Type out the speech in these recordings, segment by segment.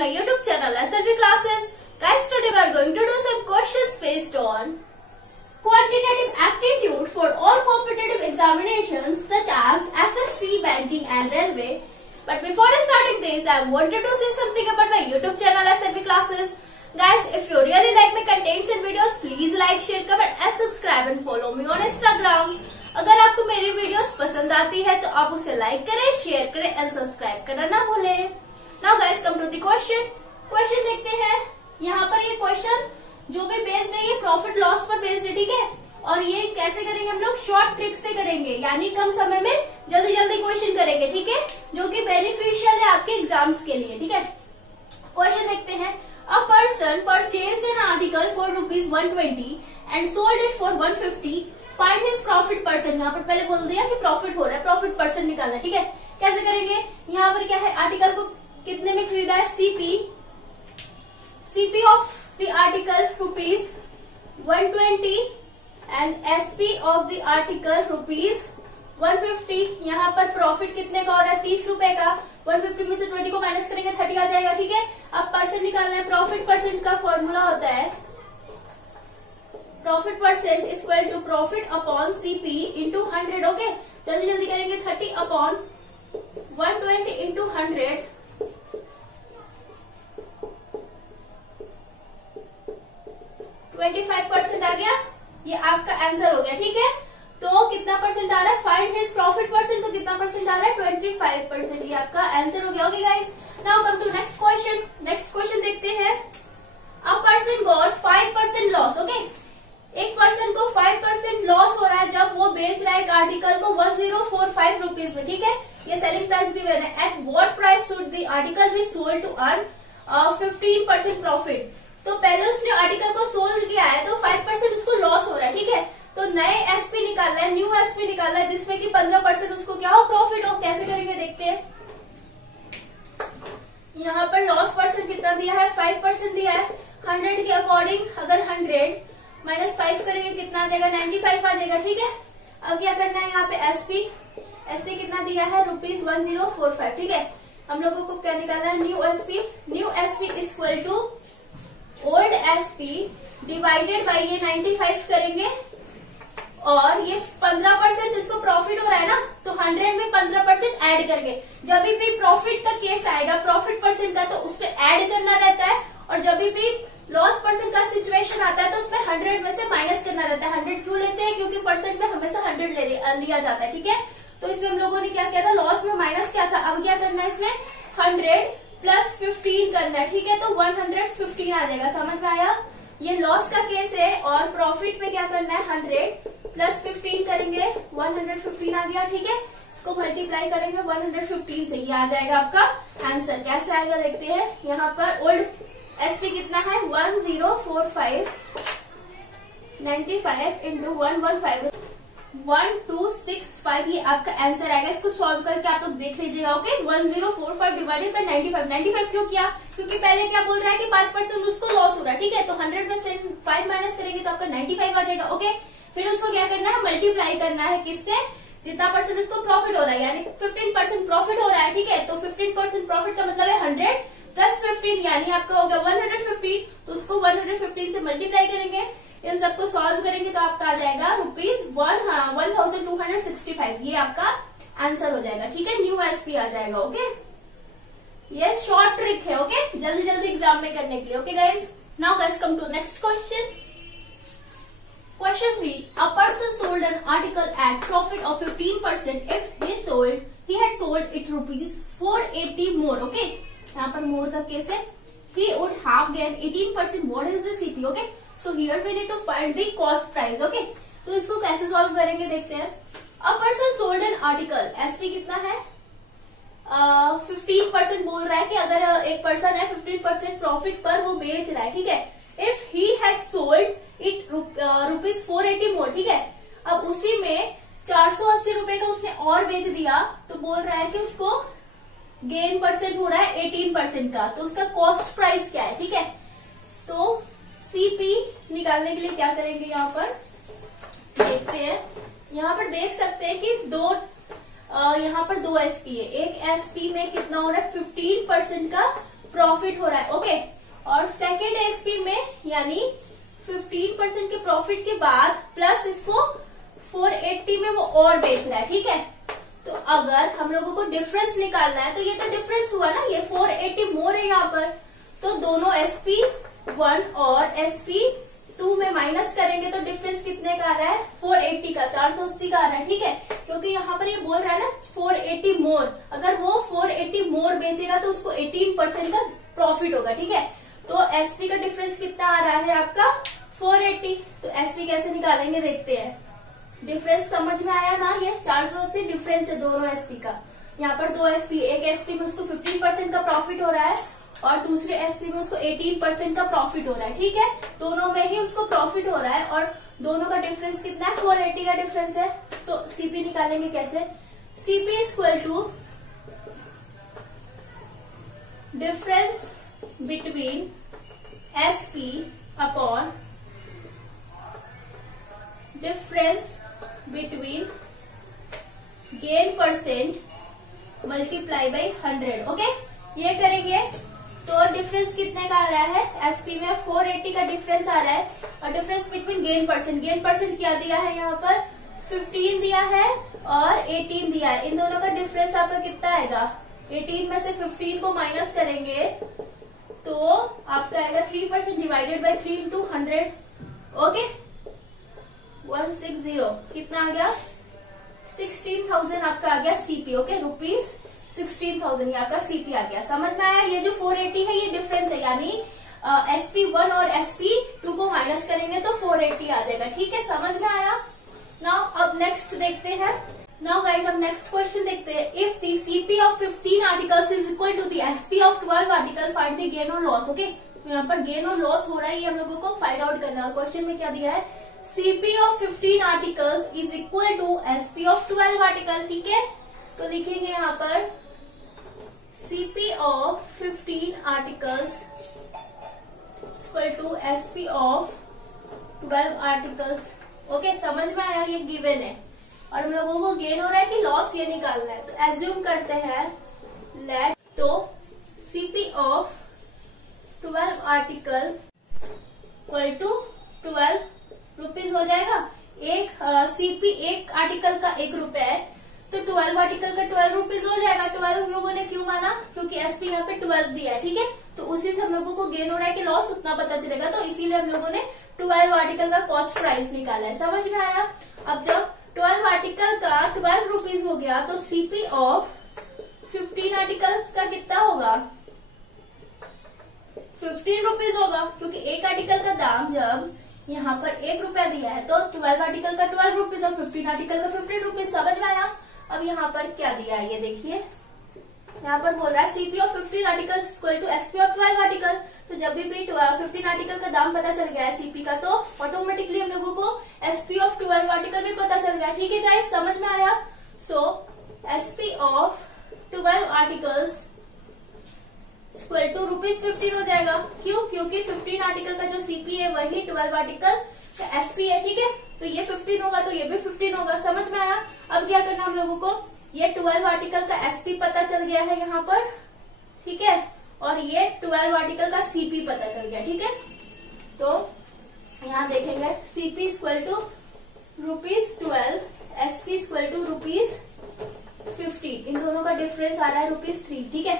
my YouTube channel SLV Classes. Guys, today we are going to do some questions based on quantitative aptitude for all competitive examinations such as SSC, Banking and Railway. But before starting this, I wanted to say something about my YouTube channel SLV Classes. Guys, if you really like my contents and videos, please like, share, comment and subscribe and follow me on Instagram. अगर आपको मेरी videos पसंद आती है तो आप उसे like करें, शेयर करें एंड सब्सक्राइब करना ना भूलें। Now guys come to the question देखते हैं। यहाँ पर ये क्वेश्चन जो भी बेस्ड है ये प्रॉफिट लॉस पर बेस्ड है, ठीक है। और ये कैसे करेंगे हम लोग, शॉर्ट ट्रिक से करेंगे, यानी कम समय में जल्दी जल्दी क्वेश्चन करेंगे, ठीक है, जो कि बेनिफिशियल है आपके एग्जाम्स के लिए, ठीक है। क्वेश्चन देखते हैं। A person purchase an article for ₹120 and sold it for 150। Find his profit percent. यहाँ पर पहले बोल दिया कि प्रॉफिट हो रहा है, प्रॉफिट परसेंट निकालना, ठीक है। कैसे करेंगे, यहाँ पर क्या है, आर्टिकल को कितने में खरीदा है, CP of the article ₹120 and SP of the article ₹150। यहाँ पर प्रॉफिट कितने का हो रहा है, 30 रुपए का। 150 में से 20 को माइनस करेंगे 30 आ जाएगा, ठीक है। अब परसेंट निकालना है। प्रॉफिट परसेंट का फॉर्मूला होता है profit percent equal to profit upon CP into 100। Okay, जल्दी जल्दी करेंगे। 30 अपॉन 120 इंटू 100 25% आ गया। ये आपका आंसर हो गया, ठीक है। तो कितना परसेंट आ रहा है, फाइंड हिज प्रॉफिट परसेंट, तो कितना परसेंट आ रहा है, 25%। ये आपका आंसर हो गया। Okay guys, now come to next question. Next question देखते हैं। A person got 5% loss. Okay, एक पर्सन को 5% लॉस हो रहा है जब वो बेच रहा है एक आर्टिकल को 1045 रुपीज में, ठीक है। ये सेलिंग प्राइस गिवन है। At what price should the article be sold to earn 15% profit. तो पहले उसने आर्टिकल को सोल्ड किया है तो 5% उसको लॉस हो रहा है, ठीक है। तो नए एसपी निकालना है, न्यू एसपी निकालना है जिसमें कि 15% उसको क्या हो, प्रॉफिट हो। कैसे करेंगे देखते हैं। यहाँ पर लॉस परसेंट कितना दिया है, 5% दिया है। 100 के अकॉर्डिंग अगर 100 -5 करेंगे कितना आ जाएगा, 95 आ जाएगा, ठीक है। अब क्या करना है, यहाँ पे एसपी कितना दिया है, ₹1045, ठीक है। हम लोगों को क्या निकालना है, new SP equal to old SP divided by ये 95 करेंगे और ये 15% इसको प्रॉफिट हो रहा है ना, तो 100 में 15% ऐड करेंगे। जब भी प्रॉफिट का केस आएगा प्रॉफिट परसेंट का, तो उसमें ऐड करना रहता है, और जब भी लॉस परसेंट का सिचुएशन आता है तो उसमें 100 में से माइनस करना रहता है। 100 क्यों लेते हैं, क्योंकि परसेंट में हमेशा 100 लिया जाता है, ठीक है। तो इसमें हम लोगों ने क्या किया था, लॉस में माइनस किया था। अब क्या करना है, इसमें 100 प्लस 15 करना है, ठीक है। तो 115 आ जाएगा, समझ में आया। ये लॉस का केस है और प्रॉफिट में क्या करना है, 100 प्लस 15 करेंगे, 115 आ गया, ठीक है। इसको मल्टीप्लाई करेंगे 115 से, ये आ जाएगा आपका आंसर। कैसे आएगा देखते हैं। यहाँ पर ओल्ड एसपी कितना है, 1045 95 इंटू 115 1265, ये आपका आंसर आएगा। इसको सॉल्व करके आप लोग देख लीजिएगा। ओके, 1045 डिवाइडेड बाई 95 क्यों किया, क्योंकि पहले क्या बोल रहा है कि 5% उसको लॉस हो रहा है, ठीक है। तो 100 में से 5 माइनस करेंगे तो आपका 95 आ जाएगा। ओके, फिर उसको क्या करना है, मल्टीप्लाई करना है किससे, जितना परसेंट उसको प्रॉफिट हो रहा है, यानी 15% प्रॉफिट हो रहा है, ठीक है। तो 15% प्रॉफिट का मतलब है 100 प्लस 15, यानी आपका हो गया 115। तो उसको 115 से मल्टीप्लाई करेंगे, इन सबको सॉल्व करेंगे तो आपका आ जाएगा ₹1265। ये आपका आंसर हो जाएगा, ठीक है। न्यू एसपी आ जाएगा। ओके, ये शॉर्ट ट्रिक है, ओके, जल्दी जल्दी एग्जाम में करने के लिए। Okay guys, now guys come to next question. Question 3. A person sold an article at profit of 15% if he had sold it ₹480 more. Okay, यहाँ पर more का केस है। He would have gained 18%. What is the CP? Okay, so here we need to find the cost price. Okay, तो इसको कैसे solve करेंगे देखते हैं। A person sold an article. SP कितना है, 15% बोल रहा है कि अगर एक पर्सन है 15% प्रॉफिट पर वो बेच रहा है, ठीक है। If he had sold it ₹480 मोर, ठीक है। अब उसी में 480 रुपए का उसने और बेच दिया, तो बोल रहा है कि उसको गेन परसेंट हो रहा है 18% का। तो उसका कॉस्ट प्राइस क्या है, ठीक है। तो सीपी निकालने के लिए क्या करेंगे, यहाँ पर देखते हैं। यहाँ पर देख सकते हैं कि यहाँ पर 2 एसपी है। एक एसपी में कितना हो रहा है, 15% का प्रॉफिट हो रहा है। ओके, और सेकेंड एसपी में यानी 15% के प्रॉफिट के बाद प्लस इसको 480 में वो और बेच रहा है। ठीक है, तो अगर हम लोगों को डिफरेंस निकालना है तो ये तो डिफरेंस हुआ ना, ये 480 मोर है यहाँ पर, तो दोनों SP1 और SP2 में माइनस करेंगे तो डिफरेंस कितने का आ रहा है, 480 का, 480 का आ रहा है। ठीक है, क्योंकि यहाँ पर ये बोल रहा है ना 480 मोर, अगर वो 480 मोर बेचेगा तो उसको 18% का प्रॉफिट होगा। ठीक है, तो एसपी का डिफरेंस कितना आ रहा है आपका 480। तो एसपी कैसे निकालेंगे देखते हैं। डिफरेंस समझ में आया ना, ये 480 डिफरेंस है दोनों एसपी का। यहाँ पर दो एसपी, एक एसपी में उसको 15% का प्रॉफिट हो रहा है और दूसरे एसपी में उसको 18% का प्रॉफिट हो रहा है। ठीक है, दोनों में ही उसको प्रॉफिट हो रहा है और दोनों का डिफरेंस कितना है, 480 का डिफरेंस है। सो सीपी निकालेंगे कैसे, CP equal to difference between SP upon difference between gain percent multiply by 100। Okay, ये करेंगे तो डिफरेंस कितने का आ रहा है, एसपी में 480 का डिफरेंस आ रहा है और डिफरेंस बिटवीन गेन परसेंट क्या दिया है यहाँ पर 15 दिया है और 18 दिया है। इन दोनों का डिफरेंस आपका कितना आएगा, 18 में से 15 को माइनस करेंगे तो आपका आएगा 3% डिवाइडेड बाई 3 इंटू 100। ओके, 160 कितना आ गया, 16,000 आपका आ गया सीपी। ओके, रुपीज 16,000 ये आपका सीपी आ गया। समझ में आया, ये जो 480 है ये डिफरेंस है, यानी SP1 और SP2 को माइनस करेंगे तो 480 आ जाएगा। ठीक है, समझ में आया। नाउ अब नेक्स्ट देखते हैं। नाउ गाइस अब नेक्स्ट क्वेश्चन देखते हैं। If the CP of 15 articles is equal to the SP of 12 article, find the gain और लॉस। ओके, तो यहाँ पर गेन और लॉस हो रहा है, ये हम लोगों को फाइंड आउट करना है। क्वेश्चन में क्या दिया है, CP of 15 articles is equal to SP of 12 article. ठीक है, तो लिखेंगे यहाँ पर CP of 15 articles equal to SP of 12 articles. Okay, समझ में आया, ये गिवन है और हम लोगों को गेन हो रहा है कि लॉस, ये निकालना है। तो एज्यूम करते हैं लेट, तो CP of 12 article equal to 12 rupees हो जाएगा। एक सीपी एक आर्टिकल का 1 रुपए है तो 12 आर्टिकल का 12 रुपीज हो जाएगा। 12 हम लोगों ने क्यों माना, क्योंकि एसपी यहाँ पे 12 दिया है। ठीक है, तो उसी से हम लोगों को गेन हो रहा है कि लॉस उतना पता चलेगा, तो इसीलिए हम लोगों ने 12 आर्टिकल का कॉस्ट प्राइस निकाला है। समझ में आया। अब जब 12 आर्टिकल का 12 रुपीज हो गया तो सीपी ऑफ 15 आर्टिकल्स का कितना होगा, 15 रुपीज होगा, क्योंकि एक आर्टिकल का दाम जब यहाँ पर 1 रुपया दिया है तो 12 आर्टिकल का 12 रुपीज और 15 आर्टिकल का 15 रुपीज। समझ में आया। अब यहाँ पर क्या दिया है ये देखिए, यहाँ पर बोल रहा है CP of 15 article equal to SP of 12 article. तो जब भी 15 आर्टिकल का दाम पता चल गया है सीपी का, तो ऑटोमेटिकली हम लोगों को एसपी ऑफ 12 आर्टिकल भी पता चल गया। ठीक है गाइस, समझ में आया। So SP of 12 articles equal to ₹15 हो जाएगा। क्यों, क्योंकि 15 आर्टिकल का जो सीपी है वही 12 आर्टिकल का एसपी है। ठीक है, तो ये 15 होगा तो ये भी 15 होगा। समझ में आया। अब क्या करना हम लोगों को, ये 12 आर्टिकल का एसपी पता चल गया है यहाँ पर। ठीक है, और ये 12 आर्टिकल का सीपी पता चल गया। ठीक है, तो यहाँ देखेंगे CP equal to ₹12, SP equal to ₹15। इन दोनों का डिफरेंस आ रहा है ₹3। ठीक है,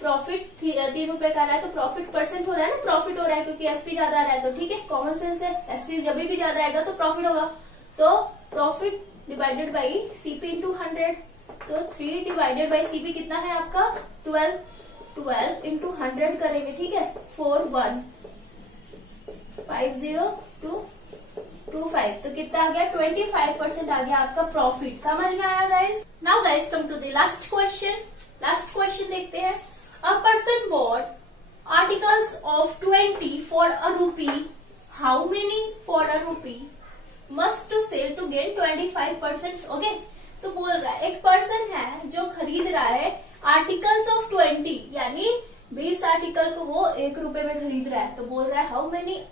प्रॉफिट 3 रुपए का आ रहा है तो प्रॉफिट परसेंट हो रहा है ना, प्रॉफिट हो रहा है क्योंकि एसपी ज्यादा आ रहा है। तो ठीक है, कॉमन सेंस है, एसपी जब भी ज्यादा आएगा तो प्रॉफिट होगा। तो profit divided by CP into 100, तो 3 डिवाइडेड बाई सीपी कितना है आपका 12 इंटू 100 करेंगे। ठीक है, 4150,225, तो कितना आ गया 25% आ गया आपका प्रॉफिट। समझ में आया guys. Now guys come to the last question. Last question देखते हैं। A person bought articles of 20 for ₹1. How many for ₹1 must to sell to gain 25%? Okay, तो बोल रहा है एक पर्सन है जो खरीद रहा है आर्टिकल्स ऑफ 20, यानी 20 आर्टिकल को वो 1 रुपए में खरीद रहा है। तो बोल रहा है हाउ मेनी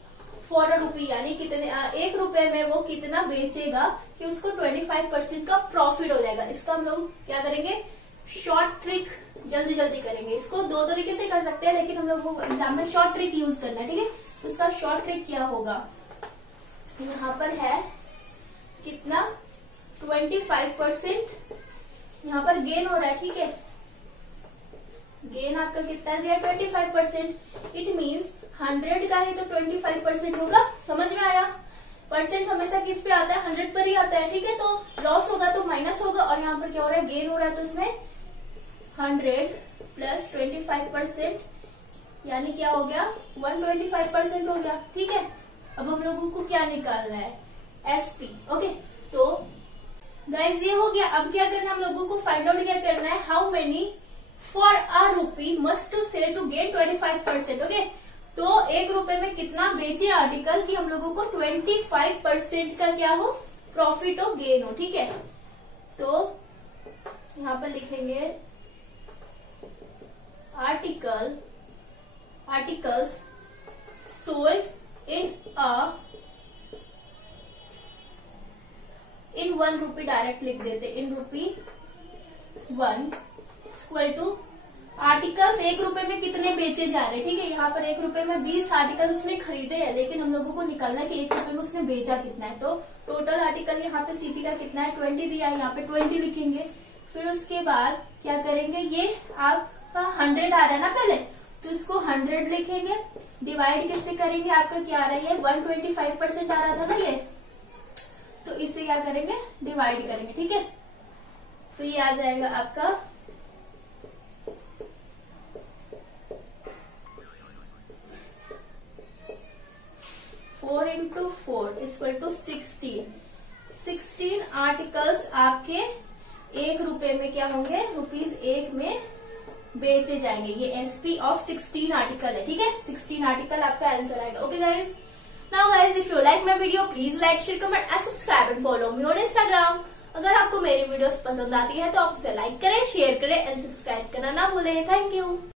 फॉर ₹1, यानी कितने 1 रुपए में वो कितना बेचेगा कि उसको 25% का प्रॉफिट हो जाएगा। इसका हम लोग क्या करेंगे, शॉर्ट ट्रिक जल्दी जल्दी करेंगे। इसको दो तरीके से कर सकते हैं, लेकिन हम लोग को एग्जाम में शॉर्ट ट्रिक यूज करना है, ठीक है। तो उसका शॉर्ट ट्रिक क्या होगा, यहाँ पर है कितना 25% यहाँ पर गेन हो रहा है, ठीक है। गेन आपका कितना दिया 25%। इट मीन्स 100 का ही तो 25% होगा, समझ में आया। परसेंट हमेशा किस पे आता है, 100 पर ही आता है, ठीक है। तो लॉस होगा तो माइनस होगा, और यहाँ पर क्या हो रहा है, गेन हो रहा है, तो इसमें 100 प्लस 25% यानी क्या हो गया 125% हो गया, ठीक है। अब हम लोगों को क्या निकालना है, एसपी, ओके। तो गाइज ये हो गया। अब क्या करना हम लोगों को, फाइंड आउट क्या करना है, how many for a rupee must to sell to gain 25%, okay. तो 1 रुपए में कितना बेचे आर्टिकल कि हम लोगों को 25% का क्या हो, प्रॉफिट हो, गेन हो, ठीक है। तो यहाँ पर लिखेंगे articles sold in 1 rupee, direct लिख देते, इन ₹1 इक्वल टू आर्टिकल्स 1 रुपए में कितने बेचे जा रहे हैं, ठीक है। यहाँ पर 1 रुपए में 20 आर्टिकल उसने खरीदे हैं, लेकिन हम लोगों को निकालना है कि 1 रुपए में उसने बेचा कितना है। तो टोटल आर्टिकल यहाँ पे सीपी का कितना है 20 दिया है, यहाँ पे 20 लिखेंगे। फिर उसके बाद क्या करेंगे, ये आपका 100 आ रहा है ना पहले, तो इसको 100 लिखेंगे, डिवाइड किससे करेंगे, आपका क्या आ रहा है 125% आ रहा था ना ये, तो इससे क्या करेंगे, डिवाइड करेंगे, ठीक है। तो ये आ जाएगा आपका 4 × 4 = 16 आर्टिकल्स आपके 1 रुपए में क्या होंगे, ₹1 में बेचे जाएंगे। ये एसपी ऑफ 16 आर्टिकल है, ठीक है। 16 आर्टिकल आपका आंसर आएगा, okay guys. Now guys, if you like my video please like, share, comment and subscribe and follow me on Instagram. अगर आपको मेरी वीडियोस पसंद आती है तो आप उसे लाइक करें, शेयर करें एंड सब्सक्राइब करना ना भूलें। Thank you.